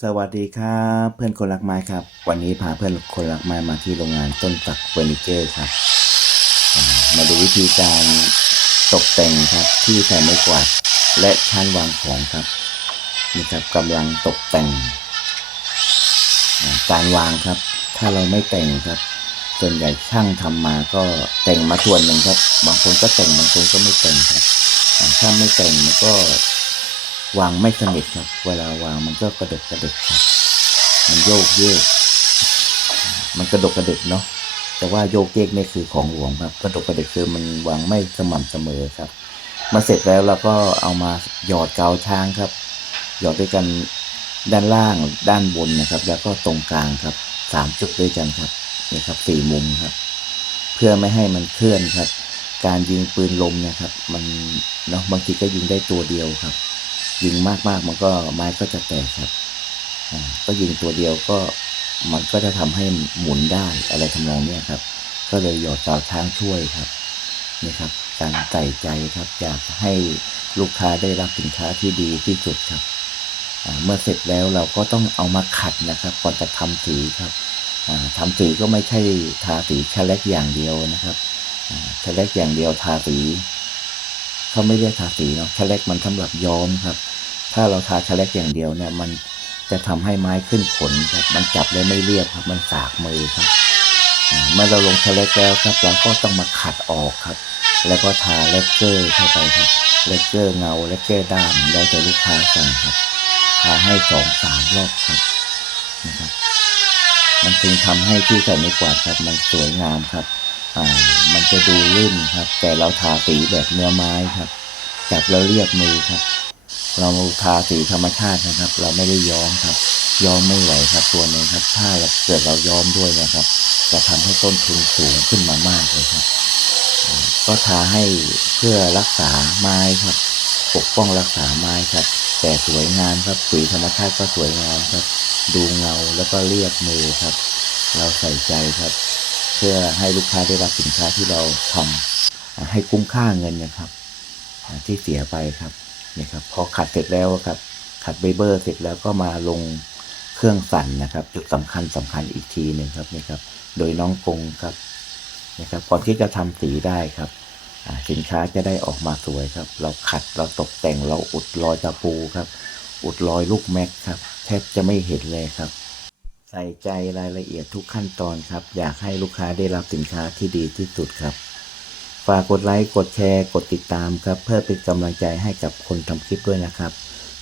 สวัสดีครับเพื่อนคนรักไม้ครับ วันนี้พาเพื่อนคนรักไม้มาที่โรงงานต้นตักเฟอร์นิเจอร์ครับ มาดูวิธีการตกแต่งครับที่ใส่ไม้กวาดและชั้นวางของครับนี่ครับกำลังตกแต่ง การวางครับ ถ้าเราไม่แต่งครับ ส่วนใหญ่ช่างทำมาก็แต่งมาส่วนหนึ่งครับ บางคนก็แต่งบางคนก็ไม่แต่งครับอ่าถ้าไม่แต่งมันก็ วางไม่สนิทครับ เวลาวางมันก็กระดกกระเดกครับ มันโยกเยก มันกระดกกระเดกเนาะ แต่ว่าโยกเยกนี่คือของหลวงครับ กระดกกระเดกคือมันวางไม่สม่ำเสมอครับ มาเสร็จแล้วเราก็เอามาหยอดกาวช้างครับ หยอดด้วยกันด้านล่างด้านบนนะครับ แล้วก็ตรงกลางครับสามจุดด้วยกันครับนี่ครับสี่มุมครับ เพื่อไม่ให้มันเคลื่อนครับ การยิงปืนลมนะครับ มันเนาะบางทีก็ยิงได้ตัวเดียวครับ ยิงมากๆมันก็ไม้ก็จะแตกครับก็ยิงตัวเดียวก็มันก็จะทำให้หมุนได้อะไรทำนองเนี้ยครับ ก็เลยหยอดกาวช้างช่วยครับนี่ครับ การใส่ใจครับอยากให้ลูกค้าได้รับสินค้าที่ดีที่สุดครับเมื่อเสร็จแล้วเราก็ต้องเอามาขัดนะครับก่อนจะทำสีครับอ่าทำสีก็ไม่ใช่ทาสีแค่เล็กอย่างเดียวนะครับแค่เล็กอย่างเดียวทาสี เขาไม่เรียกทาสีเนาะแฉลกมันสำหรับย้อมครับ ถ้าเราทาแฉลกอย่างเดียวเนี่ยมันจะทำให้ไม้ขึ้นขนครับ มันจับแล้วไม่เรียบครับ มันสากมือครับเมื่อเราลงแฉลกแล้วครับเราก็ต้องมาขัดออกครับ แล้วก็ทาเลกเกอร์เข้าไปครับเลกเกอร์เงาเลกเกอร์ด้านแล้วแต่ลูกค้าสั่งครับทาให้สองสามรอบครับนะครับ มันจึงทำให้ที่ใส่ไม้กวาดครับ มันสวยงามครับ มันจะดูลื่นครับ แต่เราทาสีแบบเนื้อไม้ครับ จับแล้วเรียบมือครับ เราทาสีธรรมชาตินะครับ เราไม่ได้ย้อมครับ ย้อมไม่ไหวครับตัวนี้ครับ ถ้าเกิดเราย้อมด้วยนะครับ จะทำให้ต้นทุนสูงขึ้นมามากเลยครับ ก็ทาให้เพื่อรักษาไม้ครับ ปกป้องรักษาไม้ครับ แต่สวยงามครับสีธรรมชาติก็สวยงามครับ ดูเงาแล้วก็เรียบมือครับ เราใส่ใจครับ พื่อให้ลูกค้าได้รับสินค้าที่เราทำอ่าให้คุ้มค่าเงินนะครับ ที่เสียไปครับนี่ครับพอขัดเสร็จแล้วครับขัดเบเบอร์เสร็จแล้วก็มาลงเครื่องสั่นนะครับ จุดสำคัญสำคัญอีกทีหนึ่งครับนี่ครับ โดยน้องกงครับนะครับก่อนที่จะทำสีได้ครับสินค้าจะได้ออกมาสวยครับ เราขัดเราตกแต่งเราอุดรอยตะปูครับ อุดรอยลูกแม็กครับ แทบจะไม่เห็นเลยครับ ใส่ใจรายละเอียดทุกขั้นตอนครับ อยากให้ลูกค้าได้รับสินค้าที่ดีที่สุดครับ ฝากกดไลค์ กดแชร์ กดติดตามครับ เพื่อเป็นกำลังใจให้กับคนทำคลิปด้วยนะครับ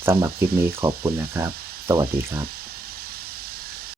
สำหรับคลิปนี้ขอบคุณนะครับ สวัสดีครับ